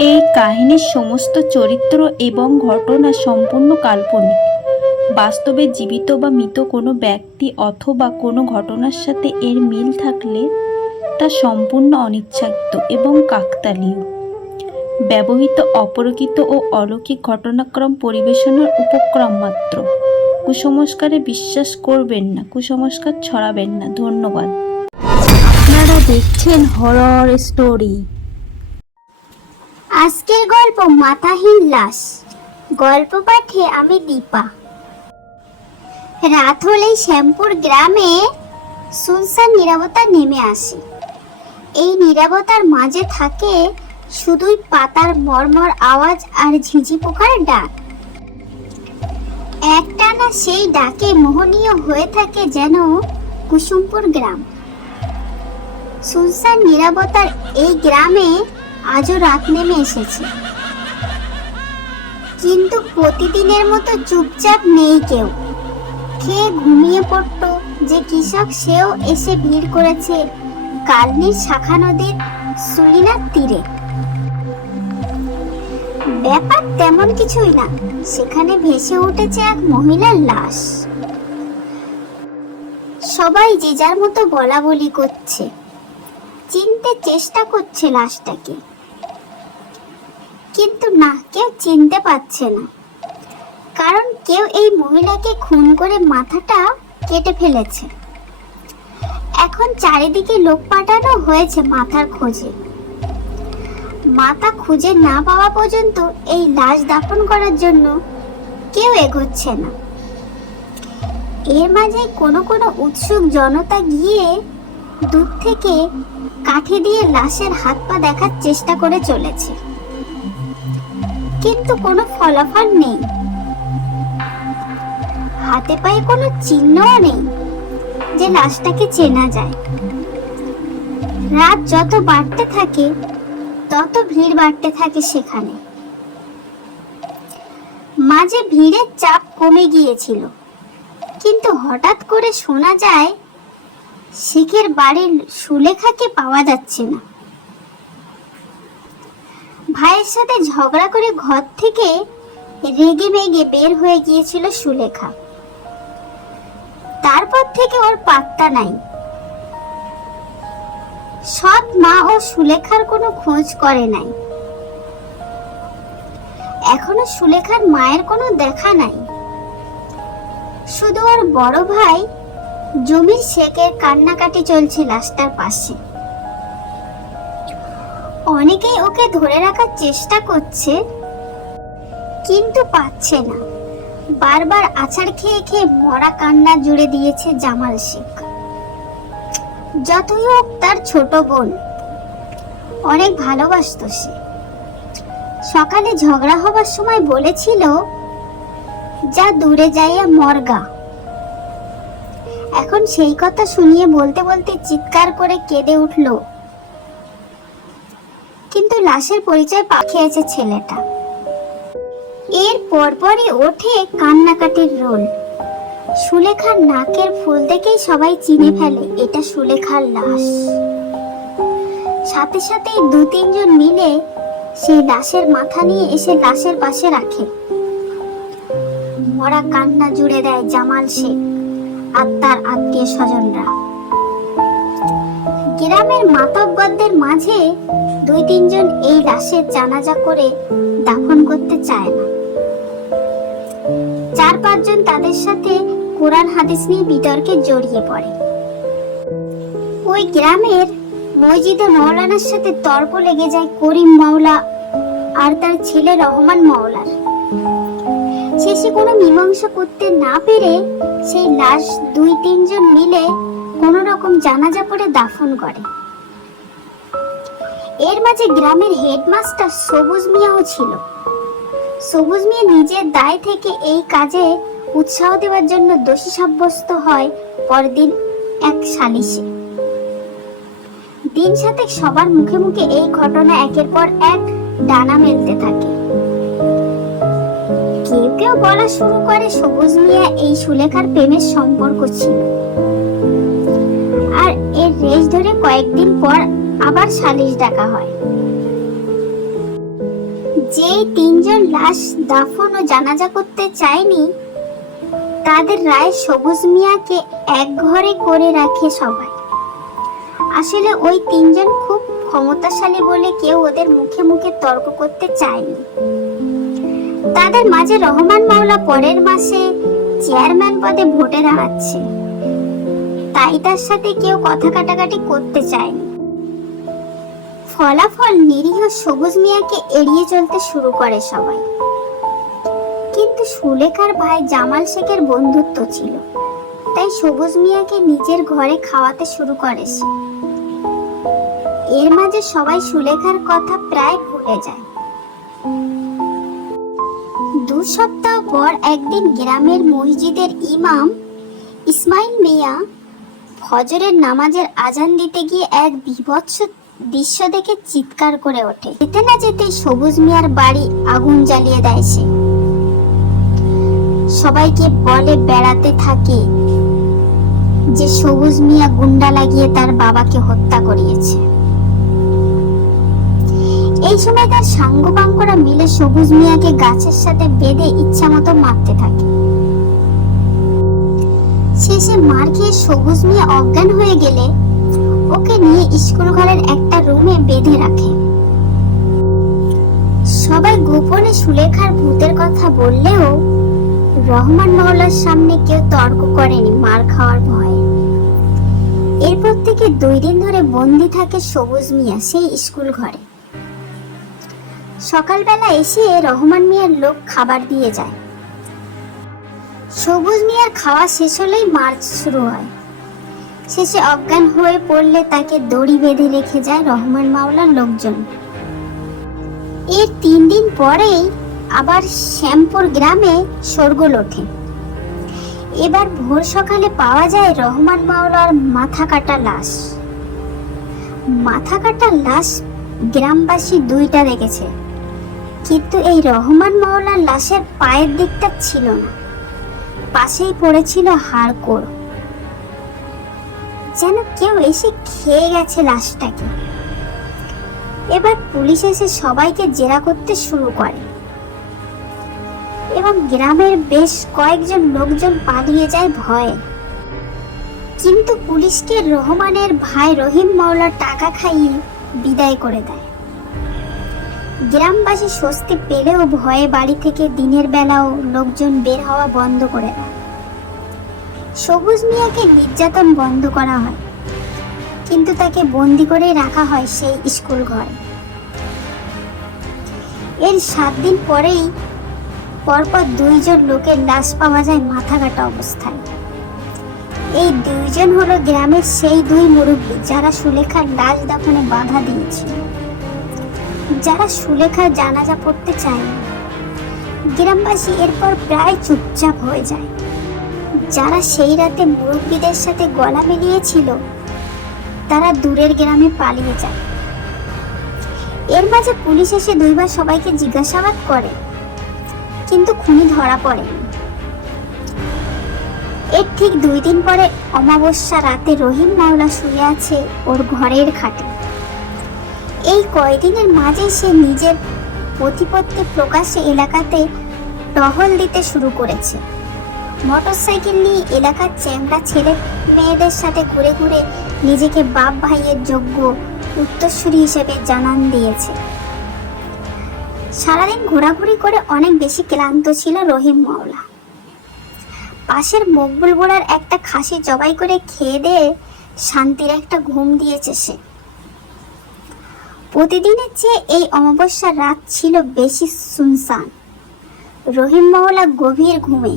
এই কাহিনীর সমস্ত চরিত্র এবং ঘটনা সম্পূর্ণ কাল্পনিক। বাস্তবে জীবিত বা মৃত কোনো ব্যক্তি অথবা কোনো ঘটনার সাথে এর মিল থাকলে তা সম্পূর্ণ অনিচ্ছাকৃত এবং কাকতালীয়। ব্যবহৃত অপরকিত ও অলৌকিক ঘটনাক্রম পরিবেশনার উপক্রম মাত্র। কুসংস্কারে বিশ্বাস করবেন না, কুসংস্কার ছড়াবেন না। ধন্যবাদ। আপনারা দেখছেন হরর স্টোরি। আজকের গল্প মাথাহীন লাশ। গল্প পাঠে আমি দীপা। রাত হলেই শ্যামপুর গ্রামে সুনসান নীরবতা নেমে আসে। এই নীরবতার মাঝে থাকে শুধুই পাতার মর্মর আওয়াজ আর ঝিঝি পোকার ডাক। একটানা সেই ডাকে মোহনীয় হয়ে থাকে যেন কুসুমপুর গ্রাম। সুনসান নীরবতার এই গ্রামে আজও রাত নেমে এসেছে, কিন্তু প্রতিদিনের মতো চুপচাপ নেই কেউ। খেয়ে ঘুমিয়ে পড়তো যে কৃষক, সেও এসে ভিড় করেছে কালনির শাখা নদীর সুলিনার তীরে। ব্যাপার তেমন কিছুই না, সেখানে ভেসে উঠেছে এক মহিলার লাশ। সবাই যে যার মতো বলা বলি করছে, চিনতে চেষ্টা করছে লাশটাকে, কিন্তু না, কেউ চিনতে পারছে না। কারণ কেউ এই মহিলাকে খুন করে মাথাটা কেটে ফেলেছে। এখন চারিদিকে লোক পাঠানো হয়েছে মাথার খোঁজে। মাথা খুঁজে না পাওয়া পর্যন্ত এই লাশ দাফন করার জন্য কেউ এগোচ্ছে না। এর মাঝে কোনো কোনো উৎসুক জনতা গিয়ে দূর থেকে কাঠি দিয়ে লাশের হাত পা দেখার চেষ্টা করে চলেছে, কিন্তু কোনো ফলাফল নেই। হাতে পায়ে কোনো চিহ্নও নেই যে লাশটাকে চেনা যায়। রাত যত বাড়তে থাকে তত ভিড় বাড়তে থাকে সেখানে। মাঝে ভিড়ের চাপ কমে গিয়েছিল, কিন্তু হঠাৎ করে শোনা যায় শিখের বাড়ির সুলেখাকে পাওয়া যাচ্ছে না। ভাইয়ের সাথে ঝগড়া করে ঘর থেকে রেগে মেগে বের হয়ে গিয়েছিল সুলেখা। তারপর থেকে ওর পাত্তা নাই। সৎ মা ও সুলেখার কোনো খোঁজ করে নাই। এখনো সুলেখার মায়ের কোনো দেখা নাই। শুধু ওর বড় ভাই জমির শেখের কান্নাকাটি চলছে লাশটার পাশে। অনেকেই ওকে ধরে রাখার চেষ্টা করছে, কিন্তু পাচ্ছে না। বারবার আছাড় খেয়ে খেয়ে মরা কান্না জুড়ে দিয়েছে জামাল শেখ। যতই হোক তার ছোট বোন, অনেক ভালোবাসতো সে। সকালে ঝগড়া হবার সময় বলেছিল, যা দূরে যাইয়া মরগা। এখন সেই কথা শুনিয়ে বলতে বলতে চিৎকার করে কেঁদে উঠল। কিন্তু লাশের পরিচয় খেয়েছে ছেলেটা। এর পরপরই ওঠে কান্নাকাটির রোল। সুলেখার নাকের ফুল দেখেই সবাই চিনে ফেলে এটা সুলেখার লাশ। সাথে সাথেই দু তিনজন মিলে সেই লাশের মাথা নিয়ে এসে লাশের পাশে রাখে। মরা কান্না জুড়ে দেয় জামাল শেখ আর তার আত্মীয় স্বজনরা। গ্রামের মাতব্বরদের মাঝে দুই তিনজন এই লাশের জানাজা করে দাফন করতে চায় না। চার পাঁচজন তাদের সাথে কোরআন হাদিস নিয়ে বিতর্কে জড়িয়ে পড়ে। ওই গ্রামের মসজিদে মাওলানার সাথে তর্ক লেগে যায় করিম মাওলা আর তার ছেলে রহমান মাওলার। শেষে কোনো মীমাংসা করতে না পেরে সেই লাশ দুই তিনজন মিলে কোন রকম জানাজা পড়ে দাফন করে। এর মাঝে গ্রামের হেডমাস্টার সবুজ মিয়াও ছিল। সবুজ মিয়া নিজের দায় থেকে এই কাজে উৎসাহ দেওয়ার জন্য দোষী সাব্যস্ত হয় পরদিন এক সালিশে। দিন সাতেক সবার মুখে মুখে এই ঘটনা একের পর এক ডানা মেলতে থাকে। কেউ কেউ বলা শুরু করে সবুজ মিয়া এই সুলেখার প্রেমের সম্পর্ক ছিল। আর এর রেশ ধরে কয়েকদিন পর আবার সালিশ ডাকা হয়। যে তিনজন লাশ দাফন ও জানাজা করতে চায়নি, তাদের রায় সবুজ মিয়াকে এক ঘরে করে রাখে সবাই। আসলে ওই তিনজন খুব ক্ষমতাশালী বলে কেউ ওদের মুখে মুখে তর্ক করতে চায়নি। তাদের মাঝে রহমান মাওলা পরের মাসে চেয়ারম্যান পদে ভোটে দাঁড়াচ্ছে, তাই তার সাথে কেউ কথা কাটাকাটি করতে চায়নি। ফলাফল নিরীহ সবুজ মিয়াকে এড়িয়ে চলতে শুরু করে সবাই। কিন্তু সুলেখার ভাই জামাল শেখের বন্ধুত্ব ছিল, তাই সবুজ মিয়াকে নিজের ঘরে খাওয়াতে শুরু করে সে। এর মাঝে সবাই সুলেখার কথা প্রায় ভুলে যায়। 2 সপ্তাহ পর একদিন গ্রামের মসজিদের ইমাম ইসমাইল মিয়া ফজরের নামাজের আজান দিতে গিয়ে এক বিভৎস দৃশ্য দেখে চিৎকার করে ওঠে। যেতে না যেতে সবুজ মিয়ার বাড়ি আগুন জ্বালিয়ে দেয় সে। সবাইকে বলে বেড়াতে থাকে যে সবুজ মিয়া গুন্ডা লাগিয়ে তার বাবাকে হত্যা করিয়েছে। এই সময় তার সাঙ্গপাঙ্গরা মিলে সবুজ মিয়াকে গাছের সাথে বেঁধে ইচ্ছামতো মারতে থাকে। শেষে মার খেয়ে সবুজ মিয়া অজ্ঞান হয়ে গেলে ওকে নিয়ে স্কুল ঘরের একটা রুমে বেঁধে রাখে। সবাই গোপনে সুলেখার ভূতের কথা বললেও রহমান মাওলার সামনে কেউ তর্ক করেনি মার খাওয়ার ভয়ে। এরপর থেকে 2 দিন ধরে বন্দি থাকে সবুজ মিয়া সেই স্কুল ঘরে। সকালবেলা এসে রহমান মিয়ার লোক খাবার দিয়ে যায়। সবুজ মিয়ার খাওয়া শেষ হলেই মার শুরু হয়। শেষে অজ্ঞান হয়ে পড়লে তাকে দড়ি বেঁধে রেখে যায় রহমান মাওলার লোকজন। এর 3 দিন পরেই আবার শ্যামপুর গ্রামে শোরগোল ওঠে। এবার ভোর সকালে পাওয়া যায় রহমান মাওলার মাথা কাটা লাশ। মাথা কাটা লাশ গ্রামবাসী 2টা দেখেছে, কিন্তু এই রহমান মাওলার লাশের পায়ের দিকটা ছিল না, পাশেই পড়েছিল হাড়গোড়। যেন কেউ এসে খেয়ে গেছে লাশটাকে। এবার পুলিশ এসে সবাইকে জেরা করতে শুরু করে এবং গ্রামের বেশ কয়েকজন লোকজন পালিয়ে যায় ভয়ে। কিন্তু পুলিশকে রহমানের ভাই রহিম মাওলা টাকা খাইয়ে বিদায় করে দেয়। গ্রামবাসী স্বস্তি পেলেও ভয়ে বাড়ি থেকে দিনের বেলাও লোকজন বের হওয়া বন্ধ করে দেয়। সবুজ মিয়াকে নির্যাতন বন্ধ করা হয়, কিন্তু তাকে বন্দি করে রাখা হয় সেই স্কুল ঘরে। এর 7 দিন পরেই পরপর 2 জন লোকের লাশ পাওয়া যায় মাথা কাটা অবস্থায়। এই 2 জন হলো গ্রামের সেই 2 মুরব্বী যারা সুলেখার লাশ দাফনে বাধা দিয়েছিল, যারা সুলেখার জানাজা পড়তে চায়নি। গ্রামবাসী এরপর প্রায় চুপচাপ হয়ে যায়। যারা সেই রাতে মুরব্বীদের সাথে গলা মিলিয়েছিল তারা দূরের গ্রামে পালিয়ে যায়। এর মাঝে পুলিশ এসে 2 বার সবাইকে জিজ্ঞাসাবাদ করে, কিন্তু খুনি ধরা পড়েনি। এর ঠিক 2 দিন পরে অমাবস্যা রাতে রহিম মাওলা শুয়ে আছে ওর ঘরের খাটে। এই কয়দিনের মাঝে সে নিজের প্রতিপত্তি প্রকাশ্যে এলাকাতে টহল দিতে শুরু করেছে। মোটরসাইকেল নিয়ে এলাকার চ্যাংড়া ছেলে মেয়েদের সাথে ঘুরে ঘুরে নিজেকে বাপ ভাইয়ের যোগ্য উত্তরসূরি হিসেবে জানান দিয়েছে। সারাদিন ঘোরাঘুরি করে অনেক বেশি ক্লান্ত ছিল রহিম মাওলা। পাশের মকবুল বোড়ার একটা খাসি জবাই করে খেয়ে দিয়ে শান্তির একটা ঘুম দিয়েছে সে। প্রতিদিনের চেয়ে এই অমাবস্যার রাত ছিল বেশি সুনসান। রহিম মাওলা গভীর ঘুমে।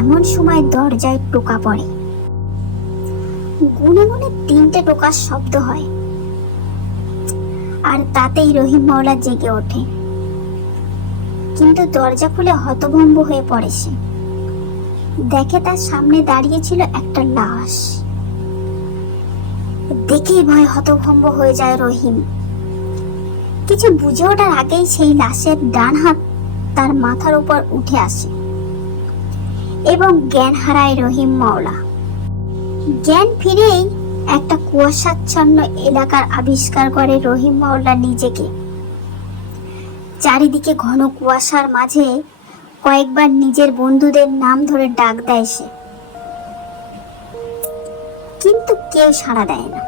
এমন সময় দরজায় টোকা পড়ে। গুনে গুনে 3টে টোকার শব্দ হয়, আর তাতেই রহিম মাওলা জেগে ওঠে। কিন্তু দরজা খুলে হতভম্ব হয়ে পড়ে সে। দেখে তার সামনে দাঁড়িয়ে ছিল একটা লাশ। দেখেই ভয় হতভম্ব হয়ে যায় রহিম। কিছু বুঝে ওঠার আগেই সেই লাশের ডান হাত তার মাথার উপর উঠে আসে এবং জ্ঞান হারায় রহিম মাওলা। জ্ঞান ফিরেই একটা কুয়াশাচ্ছন্ন এলাকার আবিষ্কার করে রহিম মাওলা নিজেকে। চারিদিকে ঘন কুয়াশার মাঝে কয়েকবার নিজের বন্ধুদের নাম ধরে ডাক দেয় সে, কিন্তু কেউ সাড়া দেয় না।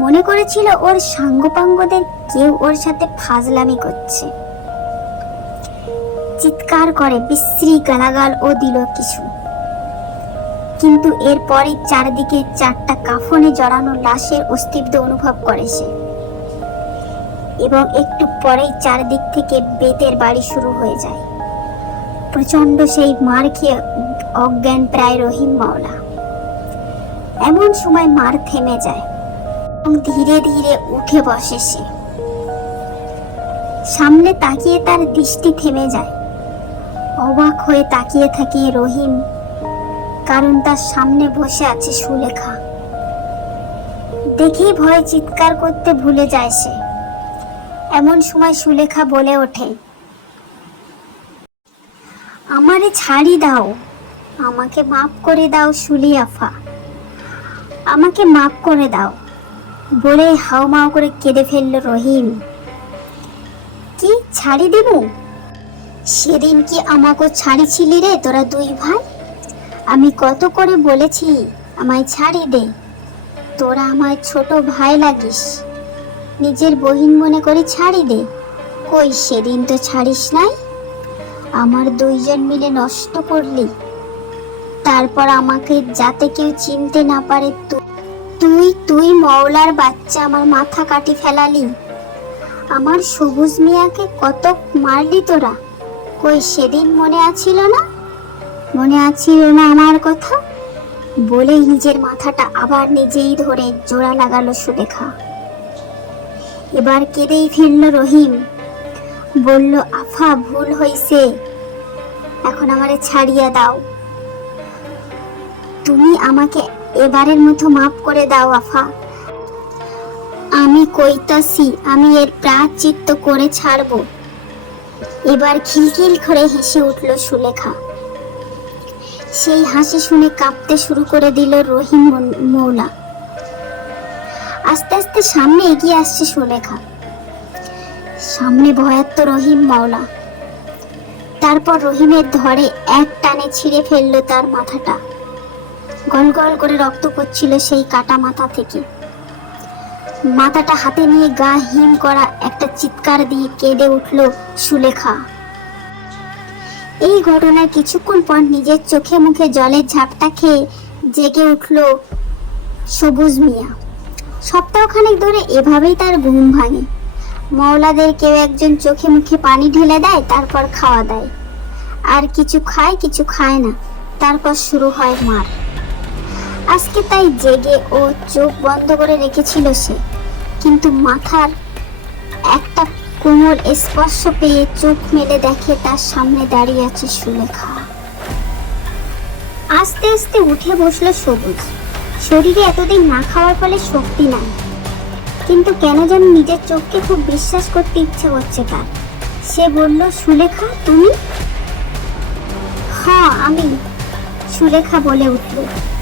মনে করেছিল ওর সাঙ্গপাঙ্গদের কেউ ওর সাথে ফাজলামি করছে। চিৎকার করে বিশ্রী গালাগাল ও দিল কিছু, কিন্তু এরপরই চারদিকে চারটা কাফনে জড়ানো লাশের অস্তিত্ব অনুভব করে সে, এবং একটু পরেই চারদিক থেকে বেতের বাড়ি শুরু হয়ে যায়। প্রচন্ড সেই মার খেয়ে অজ্ঞান প্রায় রহিম মাওলা। এমন সময় মার থেমে যায় এবং ধীরে ধীরে উঠে বসে সে। সামনে তাকিয়ে তার দৃষ্টি থেমে যায়। অবাক হয়ে তাকিয়ে থাকে রহিম, কারণ তার সামনে বসে আছে সুলেখা। দেখেই ভয়ে চিৎকার করতে ভুলে যায় সে। এমন সময় সুলেখা বলে ওঠে, আমারে ছাড়ি দাও, আমাকে মাফ করে দাও সুলি আফা, আমাকে মাফ করে দাও বলে হাউমাউ করে কেঁদে ফেলল রহিম। কি ছাড়ি দেব? সেদিন কি আমাকে ছাড়িছিলি রে তোরা দুই ভাই? আমি কত করে বলেছি আমায় ছাড়ি দে, তোরা আমার ছোট ভাই লাগিস, নিজের বহিন মনে করে ছাড়ি দে। কই সেদিন তো ছাড়িস নাই, আমার দুইজন মিলে নষ্ট করলি। তারপর আমাকে যাতে কেউ চিনতে না পারে তুই তুই মওলার বাচ্চা আমার মাথা কাটি ফেলালি। আমার সবুজ মিয়াকে কত মারলি তোরা, কই সেদিন মনে আছিল না? মনে আছিল না আমার কথা? বলেই নিজের মাথাটা আবার নিজেই ধরে জোড়া লাগালো সুলেখা। এবার কেঁদেই ফেলল রহিম, বলল, আফা ভুল হইছে, এখন আমারে ছাড়িয়া দাও, তুমি আমাকে এবারের মতো মাফ করে দাও আফা। আমি কইতাছি আমি এর প্রায়শ্চিত্ত করে ছাড়বো। এবার খিলখিল করে হেসে উঠল সুলেখা। সেই হাসি শুনে কাঁপতে শুরু করে দিল রহিম মৌলা। আস্তে আস্তে সামনে এগিয়ে আসছে সুলেখা, সামনে ভয়ার্ত রহিম মাওলা। তারপর রহিমের ধরে এক টানে ছিঁড়ে ফেললো তার মাথাটা। গল গল করে রক্ত পড়ছিল সেই কাটা মাথা থেকে। মাথাটা হাতে নিয়ে গা হিম করা একটা চিৎকার দিয়ে কেঁদে উঠল সুলেখা। এই ঘটনার কিছুক্ষণ পর নিজের চোখে মুখে জলের ঝাপটা খেয়ে জেগে উঠল সবুজ মিয়া। সপ্তাহখানেক ধরে এভাবেই তার ঘুম ভাঙে। মওলাদের কেউ একজন চোখে মুখে পানি ঢেলে দেয়, তারপর খাওয়া দেয়, আর কিছু খায় কিছু খায় না, তারপর শুরু হয় মার। আজকে তাই জেগে ও চোখ বন্ধ করে রেখেছিল সে, কিন্তু মাথার একটা কোমল স্পর্শ পেয়ে চোখ মেলে দেখে তার সামনে দাঁড়িয়ে আছে সুলেখা। আস্তে আস্তে উঠে বসলো সবুজ। শরীরে এতদিন না খাওয়ার ফলে শক্তি নাই, কিন্তু কেন যেন নিজের চোখকে খুব বিশ্বাস করতে ইচ্ছে হচ্ছে তার। সে বলল, সুলেখা তুমি? হ্যাঁ আমি, সুলেখা বলে উঠল।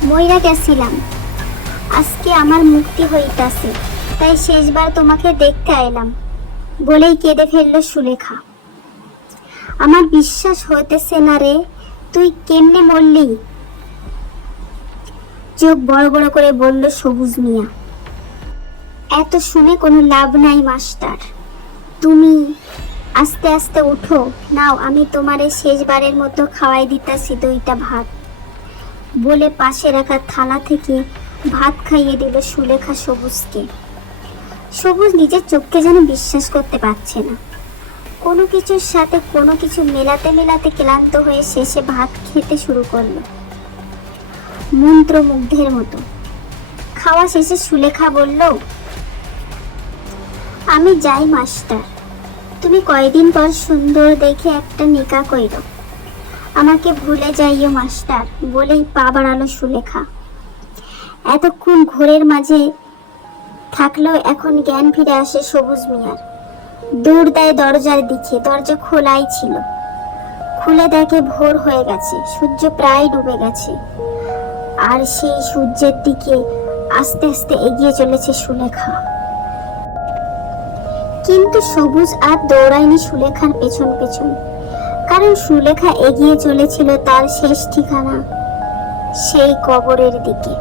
মইরা গেছিলাম, আজকে আমার মুক্তি হইতাছে, তাই শেষবার তোমাকে দেখতে আইলাম বলেই কেঁদে ফেলল সুলেখা। আমার বিশ্বাস হইতেছে না রে, তুই কেমনে মরলি? চোখ বড় বড় করে বলল সবুজ মিয়া। এত শুনে কোনো লাভ নাই মাস্টার, তুমি আস্তে আস্তে উঠো, নাও আমি তোমারে শেষবারের মতো খাওয়াই দিতাছি দুইটা ভাত বলে পাশে রাখা থালা থেকে ভাত খাইয়ে দিল সুলেখা সবুজকে। সবুজ নিজের চোখকে যেন বিশ্বাস করতে পারছে না। কোনো কিছুর সাথে কোনো কিছু মেলাতে মেলাতে ক্লান্ত হয়ে শেষে ভাত খেতে শুরু করলো মন্ত্রমুগ্ধের মতো। খাওয়া শেষে সুলেখা বলল, আমি যাই মাস্টার, তুমি কয়দিন পর সুন্দর দেখে একটা নিকা কইরো, আমাকে ভুলে যাইও মাস্টার বলেই পা বাড়ালো সুলেখা। এতক্ষণ ঘোরের মাঝে থাকলেও এখন জ্ঞান ফিরে আসে সবুজ মিয়ার। দৌড় দেয় দরজার দিকে, দরজা খোলাই ছিল। খুলে দেখে ভোর হয়ে গেছে, সূর্য প্রায় ডুবে গেছে, আর সেই সূর্যের দিকে আস্তে আস্তে এগিয়ে চলেছে সুলেখা। কিন্তু সবুজ আর দৌড়ায়নি সুলেখার পেছন পেছন, কারণ সুলেখা এগিয়ে চলেছিল তার শেষ ঠিকানা, সেই কবরের দিকে।